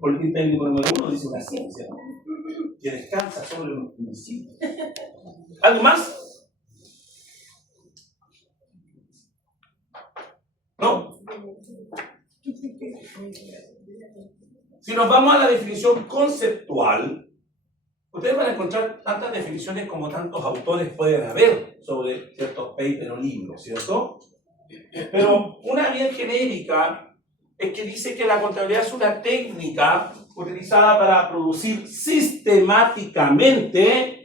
Porque el técnico número 1 dice una ciencia que descansa sobre los principios. ¿Algo más? ¿No? Si nos vamos a la definición conceptual, ustedes van a encontrar tantas definiciones como tantos autores pueden haber sobre ciertos papers o libros, ¿cierto? Pero una bien genérica es que dice que la contabilidad es una técnica utilizada para producir sistemáticamente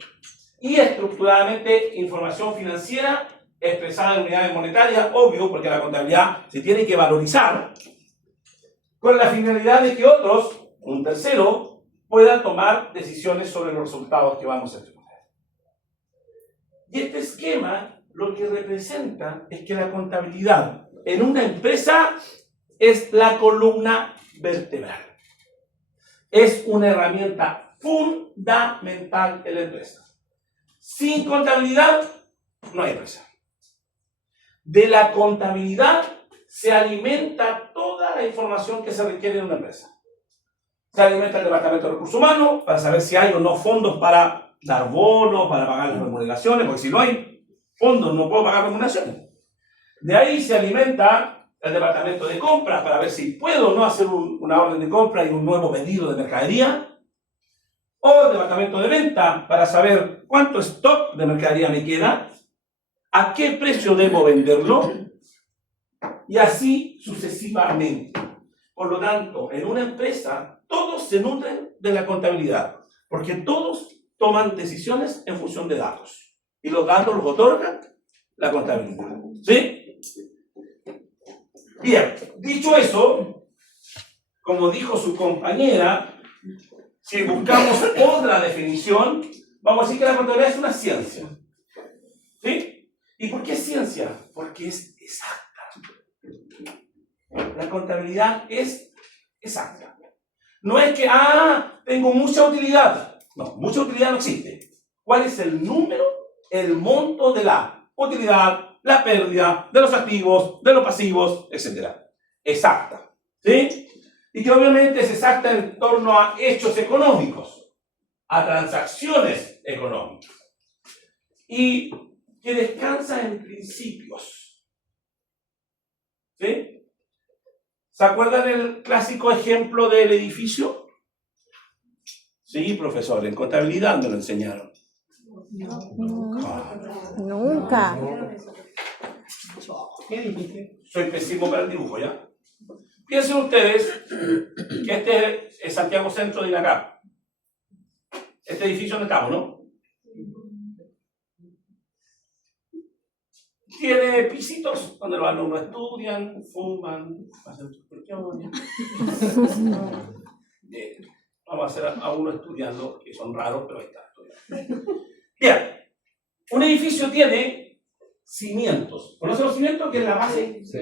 y estructuradamente información financiera expresada en unidades monetarias, obvio, porque la contabilidad se tiene que valorizar, con la finalidad de que otros, un tercero, puedan tomar decisiones sobre los resultados que vamos a exponer. Y este esquema lo que representa es que la contabilidad en una empresa es la columna vertebral. Es una herramienta fundamental en la empresa. Sin contabilidad no hay empresa. De la contabilidad se alimenta toda la información que se requiere en una empresa. Se alimenta el departamento de recursos humanos para saber si hay o no fondos para dar bonos, para pagar las remuneraciones, porque si no hay fondos no puedo pagar remuneraciones. De ahí se alimenta el departamento de compras para ver si puedo o no hacer una orden de compra y un nuevo pedido de mercadería. O el departamento de venta para saber cuánto stock de mercadería me queda, a qué precio debo venderlo, y así sucesivamente. Por lo tanto, en una empresa, todos se nutren de la contabilidad, porque todos toman decisiones en función de datos. Y los datos los otorga la contabilidad. ¿Sí? Bien, dicho eso, como dijo su compañera, si buscamos otra definición, vamos a decir que la contabilidad es una ciencia. ¿Sí? ¿Y por qué es ciencia? Porque es exacta. La contabilidad es exacta. No es que, tengo mucha utilidad. No, mucha utilidad no existe. ¿Cuál es el número, el monto de la utilidad, la pérdida, de los activos, de los pasivos, etcétera? Exacta. ¿Sí? Y que obviamente es exacta en torno a hechos económicos, a transacciones económicas. Y que descansa en principios. ¿Sí? ¿Se acuerdan el clásico ejemplo del edificio? Sí, profesor, en contabilidad me lo enseñaron. Nunca. ¿Qué dijiste? Soy pésimo para el dibujo, ¿ya? Piensen ustedes que este es Santiago Centro de Inacap. Este edificio no estamos, ¿no? Tiene pisitos donde los alumnos estudian, fuman, hacen sus cuestiones. Vamos a hacer a uno estudiando, que son raros, pero ahí está. Bien, un edificio tiene cimientos. ¿Conocen los cimientos? Que es la base. Sí.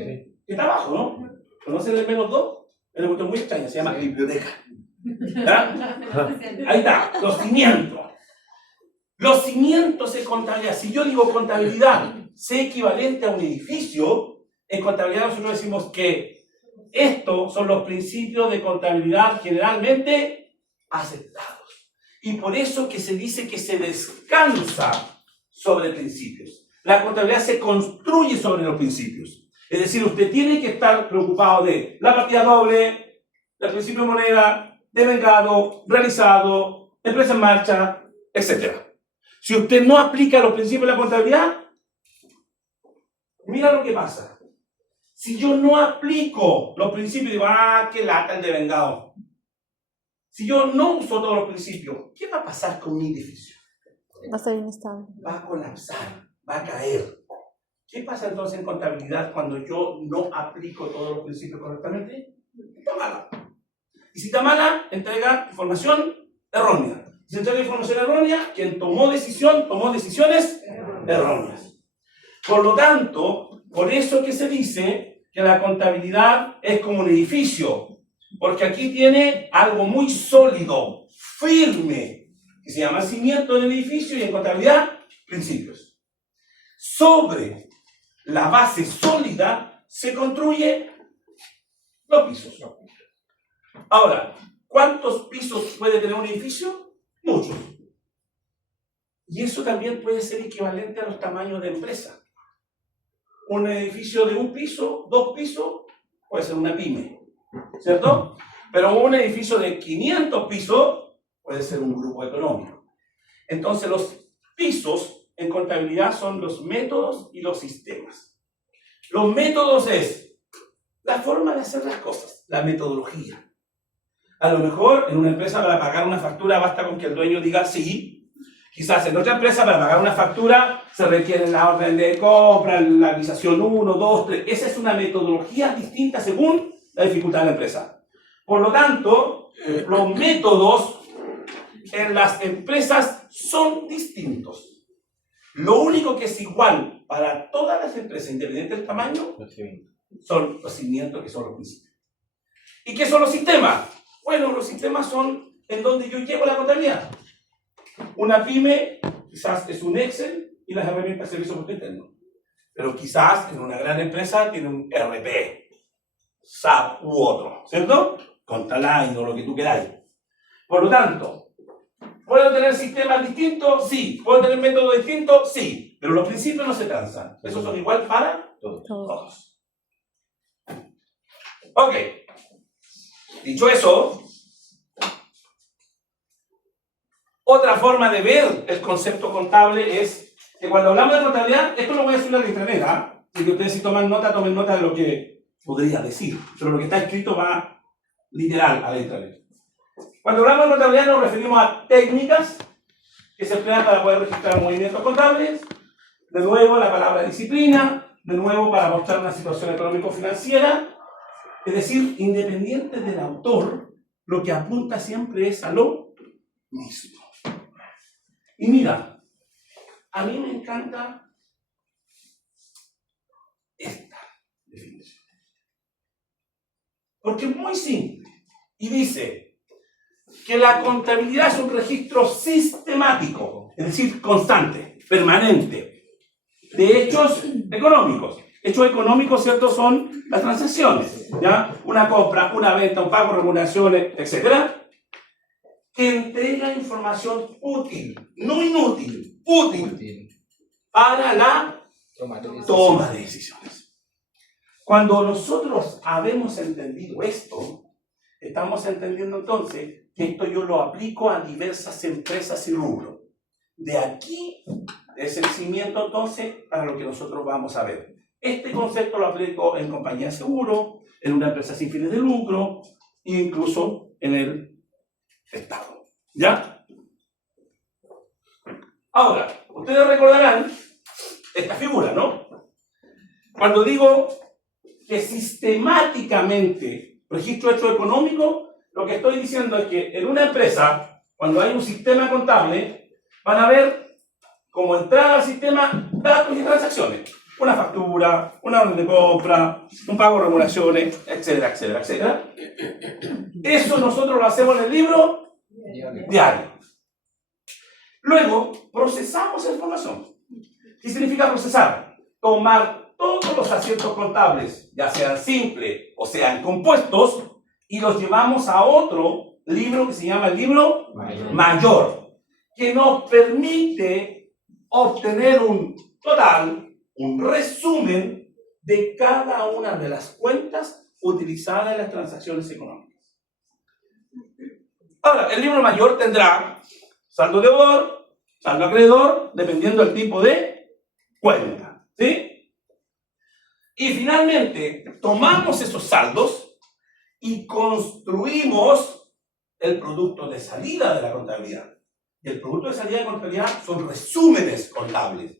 Que está abajo, ¿no? ¿Conocen el -2? Es una cuestión muy extraña, se llama biblioteca. ¿Ya? Ahí está, los cimientos. Los cimientos en contabilidad. Si yo digo contabilidad, sé equivalente a un edificio, en contabilidad nosotros decimos que estos son los principios de contabilidad generalmente aceptados. Y por eso que se dice que se descansa sobre principios. La contabilidad se construye sobre los principios. Es decir, usted tiene que estar preocupado de la partida doble, del principio de moneda, de mercado, realizado, empresa en marcha, etc. Si usted no aplica los principios de la contabilidad, mira lo que pasa. Si yo no aplico los principios, digo, qué lata el devengado. Si yo no uso todos los principios, ¿qué va a pasar con mi edificio? Va a ser inestable. Va a colapsar, va a caer. ¿Qué pasa entonces en contabilidad cuando yo no aplico todos los principios correctamente? Está mala. Y si está mala, entrega información errónea. Si entrega información errónea, quien tomó decisiones erróneas. Por lo tanto, por eso que se dice que la contabilidad es como un edificio, porque aquí tiene algo muy sólido, firme, que se llama cimiento del edificio, y en contabilidad, principios. Sobre la base sólida se construyen los pisos. Ahora, ¿Cuántos pisos puede tener un edificio? Muchos. Y eso también puede ser equivalente a los tamaños de empresa. Un edificio de 1 piso, 2 pisos, puede ser una pyme, ¿cierto? Pero un edificio de 500 pisos puede ser un grupo económico. Entonces los pisos en contabilidad son los métodos y los sistemas. Los métodos es la forma de hacer las cosas, la metodología. A lo mejor en una empresa para pagar una factura basta con que el dueño diga sí. Quizás en otra empresa para pagar una factura se requiere la orden de compra, la avisación 1, 2, 3. Esa es una metodología distinta según la dificultad de la empresa. Por lo tanto, los métodos en las empresas son distintos. Lo único que es igual para todas las empresas, independiente del tamaño, son los cimientos, que son los principios. ¿Y qué son los sistemas? Bueno, los sistemas son en donde yo llevo la contabilidad. Una pyme quizás es un Excel y las herramientas de servicio por interno. Pero quizás en una gran empresa tiene un RP, SAP u otro, ¿cierto? Contaline o lo que tú queráis. Por lo tanto, ¿puedo tener sistemas distintos? Sí. ¿Puedo tener métodos distintos? Sí. Pero los principios no se transan. Esos son igual para todos. Ok. Dicho eso, otra forma de ver el concepto contable es que cuando hablamos de contabilidad, esto lo voy a decir en la internet, ¿ah? Así que ustedes si toman nota, tomen nota de lo que podría decir. Pero lo que está escrito va literal a la internet. Cuando hablamos de contabilidad nos referimos a técnicas que se emplean para poder registrar movimientos contables. De nuevo la palabra disciplina, de nuevo para mostrar una situación económico-financiera. Es decir, independiente del autor, lo que apunta siempre es a lo mismo. Y mira, a mí me encanta esta definición. Porque es muy simple. Y dice que la contabilidad es un registro sistemático, es decir, constante, permanente, de hechos económicos. Hechos económicos, ¿cierto?, son las transacciones, ¿ya? Una compra, una venta, un pago, remuneraciones, etc. Que entrega información útil, no inútil, útil, para la toma de decisiones. Cuando nosotros habemos entendido esto, estamos entendiendo entonces que esto yo lo aplico a diversas empresas y rubros. De aquí es el cimiento entonces para lo que nosotros vamos a ver. Este concepto lo aplico en compañía de seguro, en una empresa sin fines de lucro e incluso en el Estado. ¿Ya? Ahora, ustedes recordarán esta figura, ¿no? Cuando digo que sistemáticamente registro hechos económicos, lo que estoy diciendo es que en una empresa, cuando hay un sistema contable, van a ver como entrada al sistema datos y transacciones. Una factura, una orden de compra, un pago de remuneraciones, etcétera, etcétera, etcétera. Eso nosotros lo hacemos en el libro diario. Luego, procesamos esa información. ¿Qué significa procesar? Tomar todos los asientos contables, ya sean simples o sean compuestos, y los llevamos a otro libro que se llama el libro mayor, que nos permite obtener un total, un resumen de cada una de las cuentas utilizadas en las transacciones económicas. Ahora, el libro mayor tendrá saldo deudor, saldo acreedor, dependiendo del tipo de cuenta, ¿sí? Y finalmente, tomamos esos saldos y construimos el producto de salida de la contabilidad. Y el producto de salida de contabilidad son resúmenes contables.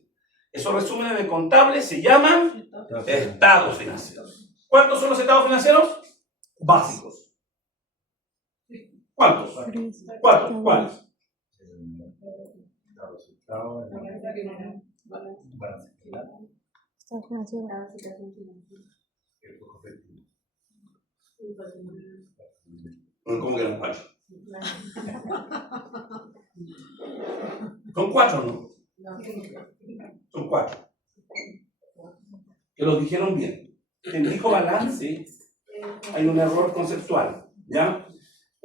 Esos resúmenes de contables se llaman estados financieros. ¿Cuántos son los estados financieros? Básicos. ¿Cuántos? ¿Cuántos? ¿Cuáles? ¿Cómo que eran 4? Son 4, ¿no? Son 4. Que los dijeron bien. Quien dijo balance, hay un error conceptual, ¿ya?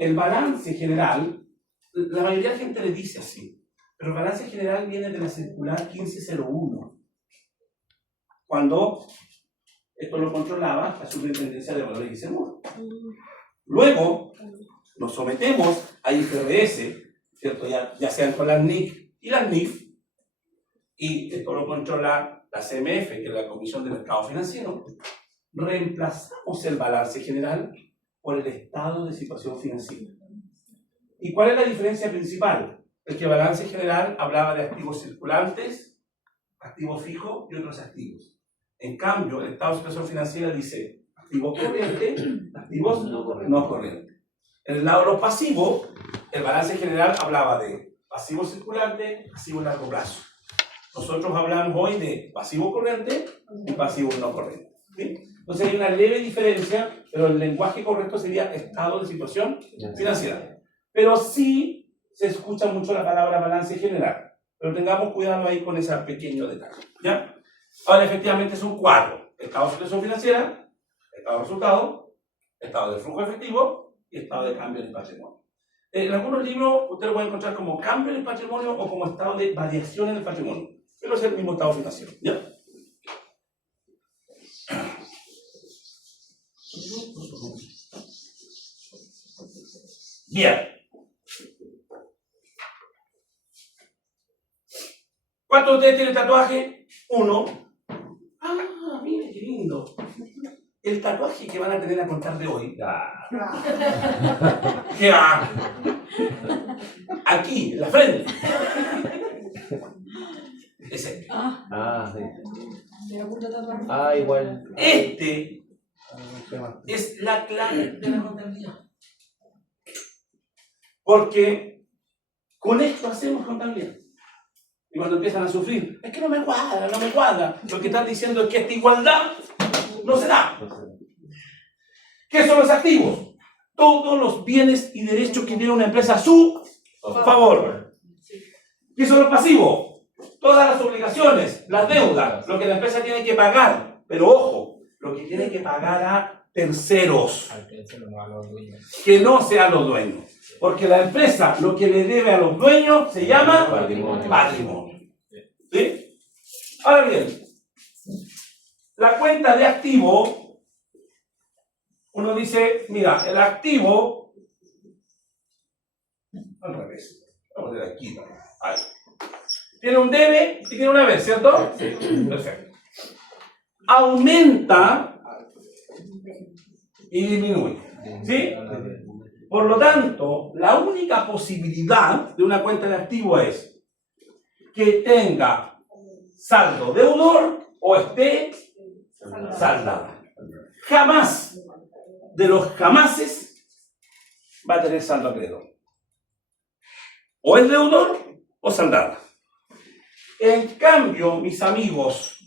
el balance general, la mayoría de la gente le dice así, pero el balance general viene de la circular 1501, cuando esto lo controlaba la Superintendencia de Valores y Seguros. Luego nos sometemos a IFRS, ¿cierto? Ya sean con las NIC y las NIF, y esto lo controla la CMF, que es la Comisión de Mercado Financiero. Reemplazamos el balance general por el estado de situación financiera. ¿Y cuál es la diferencia principal? El que el balance general hablaba de activos circulantes, activos fijos y otros activos. En cambio, el estado de situación financiera dice activos corrientes, activos no corrientes. En el lado de los pasivos, el balance general hablaba de pasivos circulantes, pasivos a largo plazo. Nosotros hablamos hoy de pasivo corriente y pasivo no corriente. ¿Sí? Entonces hay una leve diferencia, pero el lenguaje correcto sería estado de situación financiera. Pero sí se escucha mucho la palabra balance general. Pero tengamos cuidado ahí con ese pequeño detalle. ¿Ya? Ahora, efectivamente son 4. Estado de situación financiera, estado de resultado, estado de flujo efectivo y estado de cambio en el patrimonio. En algunos libros ustedes lo pueden encontrar como cambio en el patrimonio o como estado de variación en el patrimonio. Pero es el mismo estado financiero. ¿Ya? Bien. ¿Cuántos de ustedes tienen tatuaje? 1. Ah, mire qué lindo. El tatuaje que van a tener a contar de hoy. Aquí, en la frente. Ese. Sí. Igual. Este es la clave de la contabilidad. Porque con esto hacemos contabilidad. Y cuando empiezan a sufrir, es que no me cuadra, no me cuadra. Lo que están diciendo es que esta igualdad no se da. ¿Qué son los activos? Todos los bienes y derechos que tiene una empresa a su favor. ¿Qué son los pasivos? Todas las obligaciones, las deudas, lo que la empresa tiene que pagar. Pero ojo, lo que tiene que pagar a terceros. Que no sean los dueños. Porque la empresa lo que le debe a los dueños se llama patrimonio. ¿Sí? Ahora bien, la cuenta de activo, uno dice, mira, el activo, al revés, vamos a ver aquí, ahí. Tiene un debe y tiene un haber, ¿cierto? Sí. Perfecto. Aumenta y disminuye. ¿Sí? Por lo tanto, la única posibilidad de una cuenta de activo es que tenga saldo deudor o esté saldada. Jamás, de los jamases, va a tener saldo acreedor. O es deudor o saldada. En cambio, mis amigos,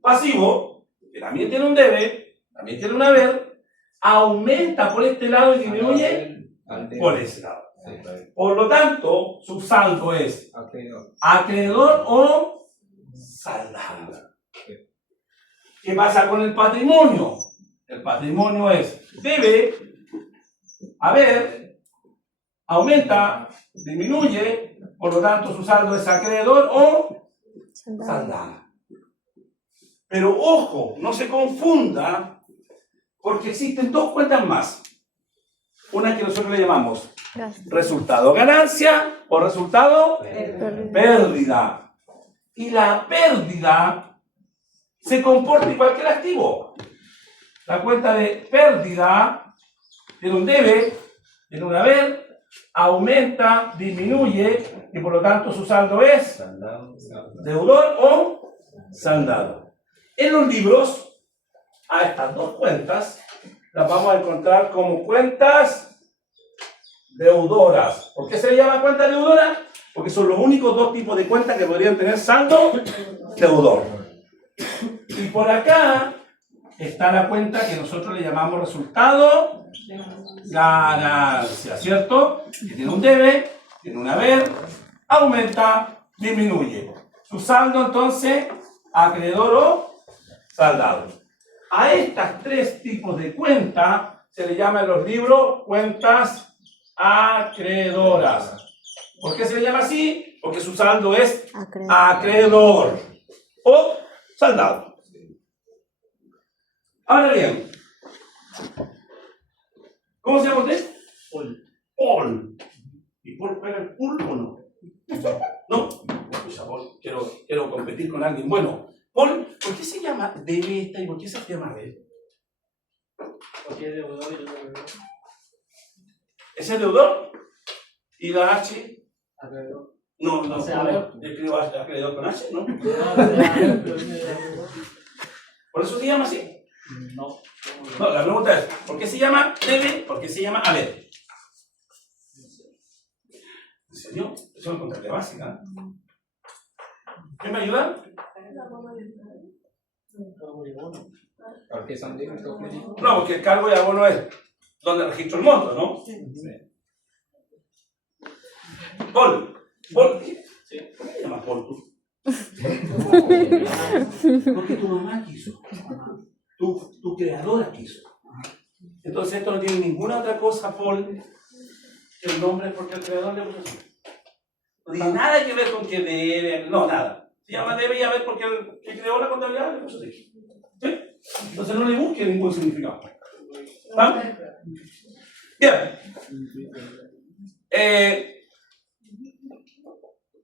pasivo, que también tiene un debe, también tiene un haber, aumenta por este lado y disminuye por ese lado. Por lo tanto, su saldo es acreedor o saldado. ¿Qué pasa con el patrimonio? El patrimonio es debe, haber, aumenta, disminuye, por lo tanto su saldo es acreedor o saldado. Pero ojo, no se confunda, porque existen 2 cuentas más. Una que nosotros le llamamos resultado ganancia o resultado pérdida. Y la pérdida se comporta igual que el activo. La cuenta de pérdida tiene un debe, tiene un haber, aumenta, disminuye y por lo tanto su saldo es deudor o saldado. En los libros, a estas 2 cuentas las vamos a encontrar como cuentas deudoras. ¿Por qué se le llama cuenta deudora? Porque son los únicos 2 tipos de cuentas que podrían tener saldo deudor. Y por acá está la cuenta que nosotros le llamamos resultado ganancia, ¿cierto? Que tiene un debe, tiene un haber, aumenta, disminuye. Su saldo entonces, acreedor o saldado. A estas 3 tipos de cuenta se le llama en los libros cuentas acreedoras. ¿Por qué se le llama así? Porque su saldo es acreedor o saldado. Ahora bien, ¿cómo se llama usted? Paul. ¿Y Paul pega el pool o no? No. Pues, Paul, quiero competir con alguien. Bueno, Paul, ¿por qué se llama debe esta y por qué se llama debe? Porque es deudor y no deudor. ¿Es el deudor? ¿Y la H? Acreedor. No, O sea, a ver. escribo acreedor con H, ¿no? No, pero es deudor. ¿Por eso se llama así? No. No, la pregunta es, ¿por qué se llama debe? ¿Por qué se llama haber? ¿En serio? Eso es contabilidad básica. ¿Quién me ayuda? Porque son dígitos. No, porque el cargo y abono es donde registro el monto, ¿no? Paul. ¿Por qué te llamas Paul tú? Porque tu mamá quiso. Tu creadora quiso. Entonces esto no tiene ninguna otra cosa, Paul, que el nombre porque el creador le puso así. No tiene nada que ver con que debe, no, nada. Se llama debe y haber porque el que creó la contabilidad le puso así. ¿Sí? Entonces no le busque ningún significado. ¿Está? Bien.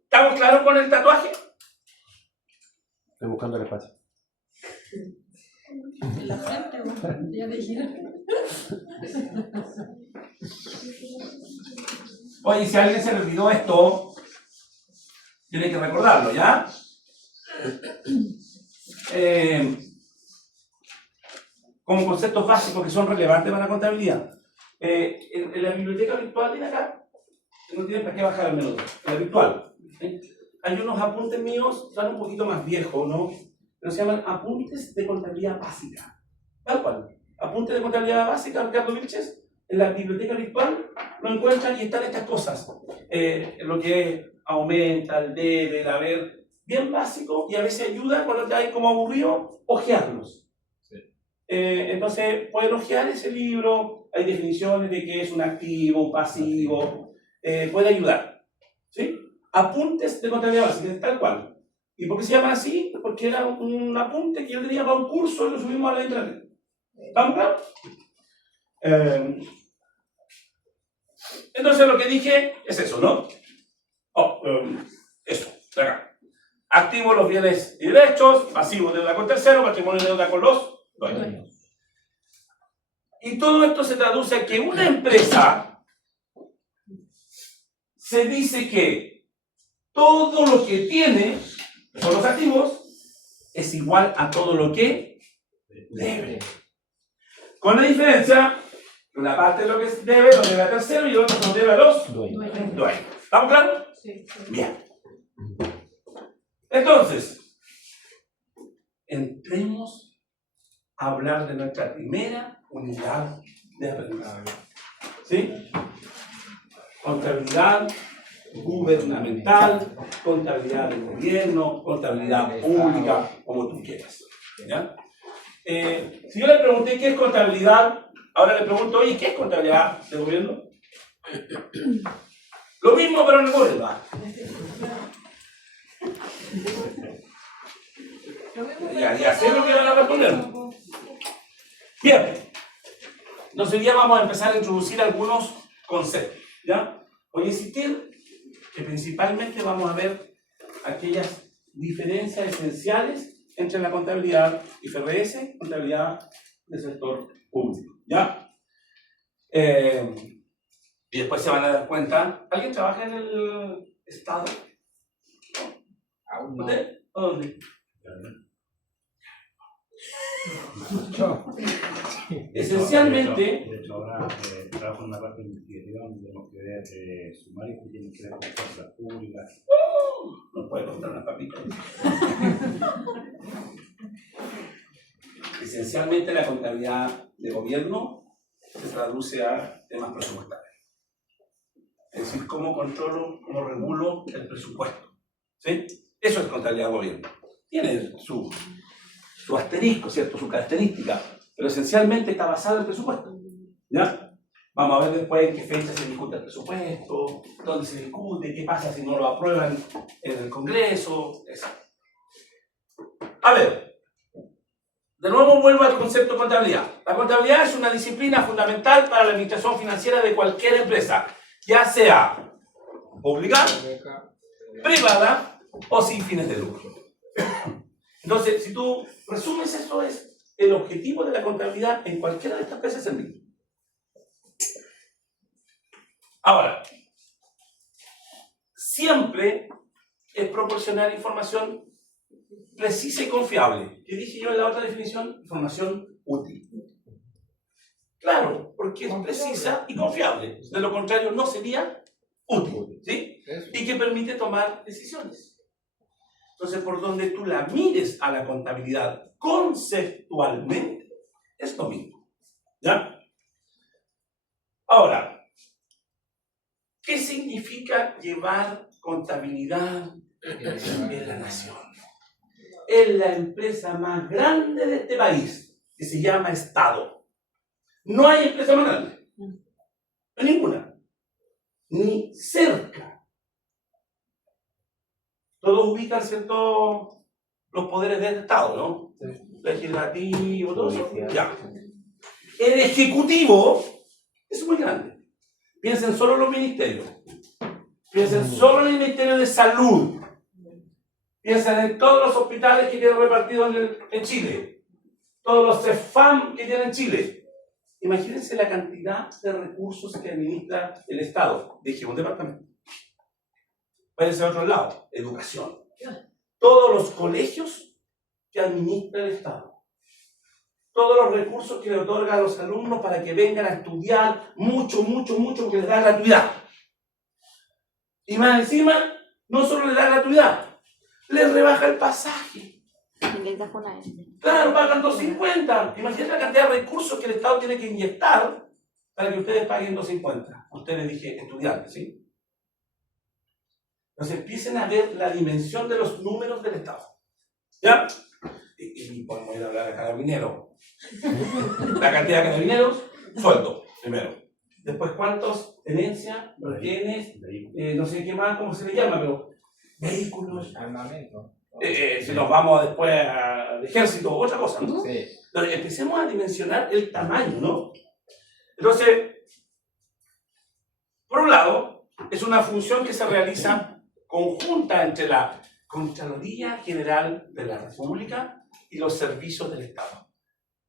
¿Estamos claros con el tatuaje? Estoy buscando el espacio. En la frente, ya me dijeron. Oye, si a alguien se le olvidó esto, tiene que recordarlo, ¿ya? Como conceptos básicos que son relevantes para la contabilidad. En la biblioteca virtual tiene acá, no tienen para qué bajar al menú, en la virtual. ¿Sí? Hay unos apuntes míos, están un poquito más viejos, ¿no? Pero se llaman apuntes de contabilidad básica. Tal cual. Apuntes de contabilidad básica, Ricardo Vilches, en la biblioteca virtual lo encuentran y están estas cosas. Lo que aumenta, el debe, el haber, bien básico y a veces ayuda cuando te hay como aburrido, ojearlos. Sí. Entonces pueden ojear ese libro, hay definiciones de qué es un activo, un pasivo, puede ayudar. ¿Sí? Apuntes de contabilidad básica, tal cual. ¿Y por qué se llaman así? Porque era un apunte que yo tenía para un curso y lo subimos a la internet. ¿Estamos claros? Entonces lo que dije es eso, ¿no? Eso, de acá. Activos los bienes y derechos, pasivos deuda con tercero, patrimonio y deuda con los dueños. Y todo esto se traduce a que una empresa se dice que todo lo que tiene por los activos es igual a todo lo que debe. Con la diferencia, una parte de lo que debe lo debe a tercero y el otro lo debe a los dueños. ¿Estamos claros? Sí. Bien. Entonces, entremos a hablar de nuestra primera unidad de aprendizaje. ¿Sí? Contabilidad gubernamental, contabilidad del gobierno, contabilidad pública, como tú quieras. ¿Ya? Si yo le pregunté qué es contabilidad, ahora le pregunto, oye, ¿qué es contabilidad de gobierno? Lo mismo, pero en el gobierno. Ya sé lo que van a responder. Bien. Entonces hoy día vamos a empezar a introducir algunos conceptos. ¿Ya? Voy a insistir que principalmente vamos a ver aquellas diferencias esenciales entre la contabilidad IFRS, contabilidad del sector público. ¿Ya? Y después se van a dar cuenta. ¿Alguien trabaja en el Estado? Aún no. ¿Usted? ¿O dónde? Esencialmente. De hecho, ahora trabajo en una parte de investigación, tenemos que ver sumarios que tienen que ver con cosas públicas. No puede contar una papita. Esencialmente la contabilidad de gobierno se traduce a temas presupuestarios. Es decir, cómo controlo, cómo regulo el presupuesto. ¿Sí? Eso es contabilidad de gobierno. Tiene su asterisco, ¿cierto? Su característica, pero esencialmente está basado en el presupuesto. ¿Ya? Vamos a ver después en qué fecha se discute el presupuesto, dónde se discute, qué pasa si no lo aprueban en el Congreso, etc. A ver, de nuevo vuelvo al concepto de contabilidad. La contabilidad es una disciplina fundamental para la administración financiera de cualquier empresa, ya sea pública, privada o sin fines de lucro. Entonces, si tú resumes, esto es el objetivo de la contabilidad en cualquiera de estas empresas en vivo. Ahora, siempre es proporcionar información precisa y confiable. ¿Qué dije yo en la otra definición? Información útil. Claro, porque es precisa y confiable. De lo contrario, no sería útil. ¿Sí? Y que permite tomar decisiones. Entonces, por donde tú la mires a la contabilidad conceptualmente, es lo mismo. ¿Ya? Ahora, ¿qué significa llevar contabilidad en la nación? Es la empresa más grande de este país, que se llama Estado. No hay empresa más grande. No hay ninguna. Ni cerca. Todos ubican, ¿cierto?, los poderes del Estado, ¿no? Legislativo, todo eso. Ya. El Ejecutivo es muy grande. Piensen solo en los ministerios. Piensen solo en el Ministerio de Salud. Piensen en todos los hospitales que tienen repartidos en Chile. Todos los CEFAM que tienen en Chile. Imagínense la cantidad de recursos que administra el Estado. Dije, un departamento. Váyanse a otro lado. Educación. Todos los colegios que administra el Estado. Todos los recursos que le otorga a los alumnos para que vengan a estudiar mucho, que les da gratuidad. Y más encima, no solo les da gratuidad, les rebaja el pasaje. Y les da una Claro, pagan 250. Imagínate la cantidad de recursos que el Estado tiene que inyectar para que ustedes paguen 250. Ustedes dije estudiantes, ¿sí? Entonces empiecen a ver la dimensión de los números del Estado. ¿Ya? Y podemos ir a hablar a carabineros. La cantidad de carabineros, sueldo, primero. Después, ¿cuántos? Tenencia, retenes, no sé qué más, cómo se le llama, pero vehículos. Armamento. Si nos vamos después al ejército, otra cosa, ¿no? Sí. Entonces, empecemos a dimensionar el tamaño, ¿no? Entonces, por un lado, es una función que se realiza conjunta entre la Contraloría General de la República y los servicios del Estado.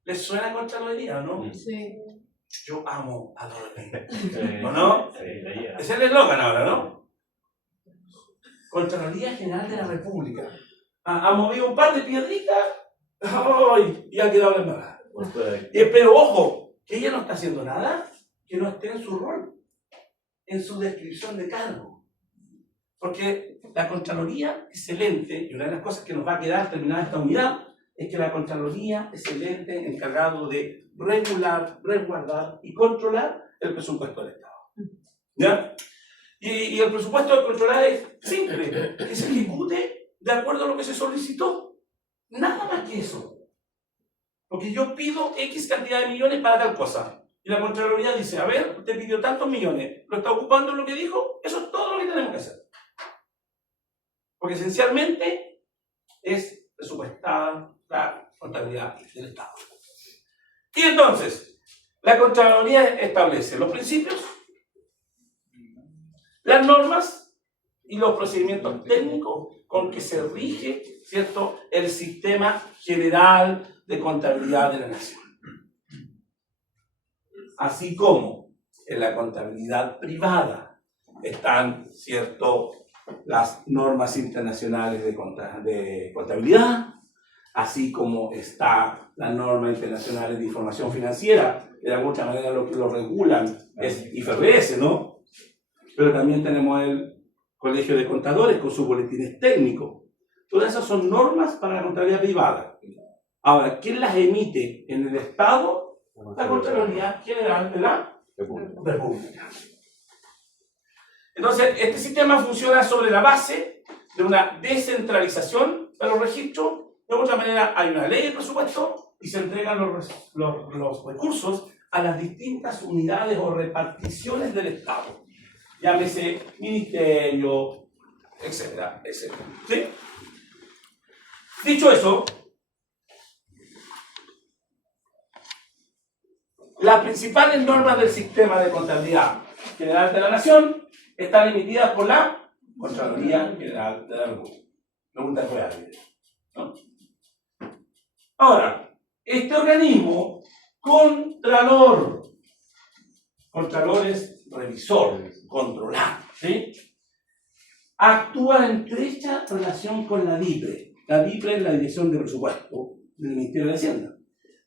¿Les suena Contraloría, no? Sí. Yo amo a los ¿o no? Ese es el eslogan ahora, ¿no? Contraloría General de la República. Ha movido un par de piedritas ¡ay! Y ha quedado la embarrada. Pero ojo, que ella no está haciendo nada que no esté en su rol, en su descripción de cargo. Porque la Contraloría es excelente, y una de las cosas que nos va a quedar terminada esta unidad es que la Contraloría es excelente encargado de regular, resguardar y controlar el presupuesto del Estado. ¿Ya? Y el presupuesto de controlar es simple, que se ejecute de acuerdo a lo que se solicitó. Nada más que eso. Porque yo pido X cantidad de millones para tal cosa. Y la Contraloría dice, a ver, usted pidió tantos millones, ¿lo está ocupando en lo que dijo? Eso es todo lo que tenemos que hacer. Porque esencialmente es presupuestar la contabilidad del Estado. Y entonces, la Contraloría establece los principios, las normas y los procedimientos técnicos con que se rige, ¿cierto?, el sistema general de contabilidad de la nación. Así como en la contabilidad privada están, ¿cierto?, las normas internacionales de contabilidad, así como está las normas internacionales de información financiera, que de alguna manera lo que lo regulan es IFRS, ¿no? Pero también tenemos el Colegio de Contadores con sus boletines técnicos. Todas esas son normas para la contabilidad privada. Ahora, ¿quién las emite en el Estado? La Contraloría General de la República. Entonces, este sistema funciona sobre la base de una descentralización de los registros. De otra manera, hay una ley de presupuesto y se entregan los recursos a las distintas unidades o reparticiones del Estado. Llámese ministerio, etcétera, etcétera. ¿Sí? Dicho eso, las principales normas del sistema de contabilidad general de la Nación están emitidas por la Contraloría General de la República. Pregunta real, ¿no? Ahora, este organismo contralor es revisor, controlar, ¿sí? Actúa en estrecha relación con la DIPRE. La DIPRE es la Dirección de Presupuesto del Ministerio de Hacienda.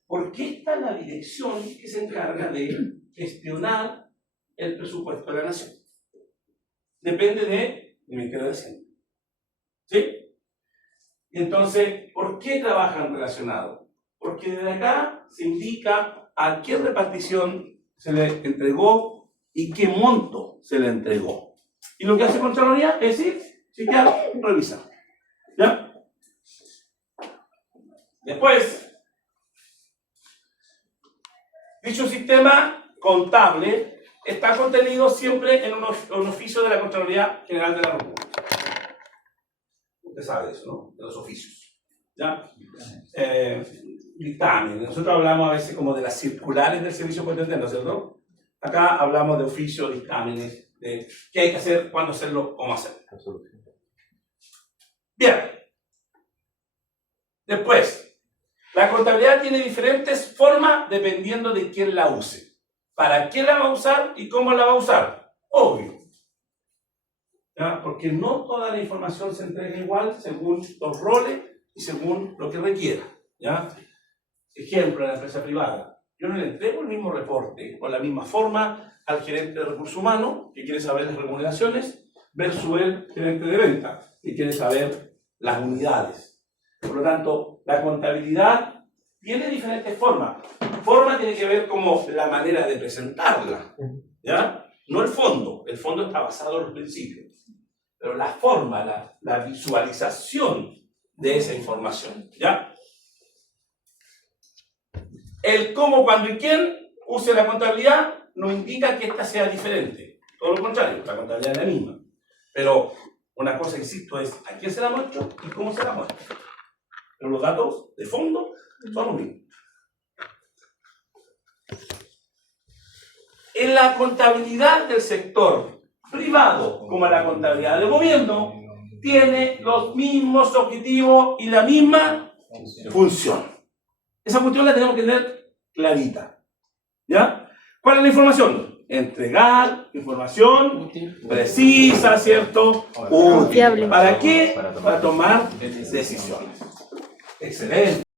Porque esta es la dirección que se encarga de gestionar el presupuesto de la Nación. Depende del Ministerio de Hacienda. ¿Sí? Y entonces, ¿por qué trabajan relacionados? Porque desde acá se indica a qué repartición se le entregó y qué monto se le entregó. Y lo que hace Contraloría es ir, chequear, revisar. ¿Ya? Después, dicho sistema contable está contenido siempre en un oficio de la Contraloría General de la República. Usted sabe eso, ¿no? De los oficios. ¿Ya? Dictamen. Nosotros hablamos a veces como de las circulares del servicio por entender, ¿no es cierto? Acá hablamos de oficios, dictámenes, de qué hay que hacer, cuándo hacerlo, cómo hacerlo. Bien. Después, la contabilidad tiene diferentes formas dependiendo de quién la use. ¿Para qué la va a usar y cómo la va a usar? Obvio. ¿Ya? Porque no toda la información se entrega igual según los roles y según lo que requiera. ¿Ya? Ejemplo, en la empresa privada. Yo no le entrego el mismo reporte con la misma forma al gerente de recursos humanos, que quiere saber las remuneraciones, versus el gerente de venta, que quiere saber las unidades. Por lo tanto, la contabilidad tiene diferentes formas. Forma tiene que ver como la manera de presentarla, ¿ya? No el fondo. El fondo está basado en los principios. Pero la forma, la visualización de esa información, ¿ya? El cómo, cuándo y quién use la contabilidad no indica que esta sea diferente. Todo lo contrario, la contabilidad es la misma. Pero una cosa, insisto, es a quién se la muestro y cómo se la muestro. Pero los datos de fondo son los mismos. En la contabilidad del sector privado, como en la contabilidad del gobierno, tiene los mismos objetivos y la misma función. Esa cuestión la tenemos que tener clarita. ¿Ya? ¿Cuál es la información? Entregar información precisa, ¿cierto? Útil. Confiable. ¿Para qué? Para tomar decisiones. Excelente.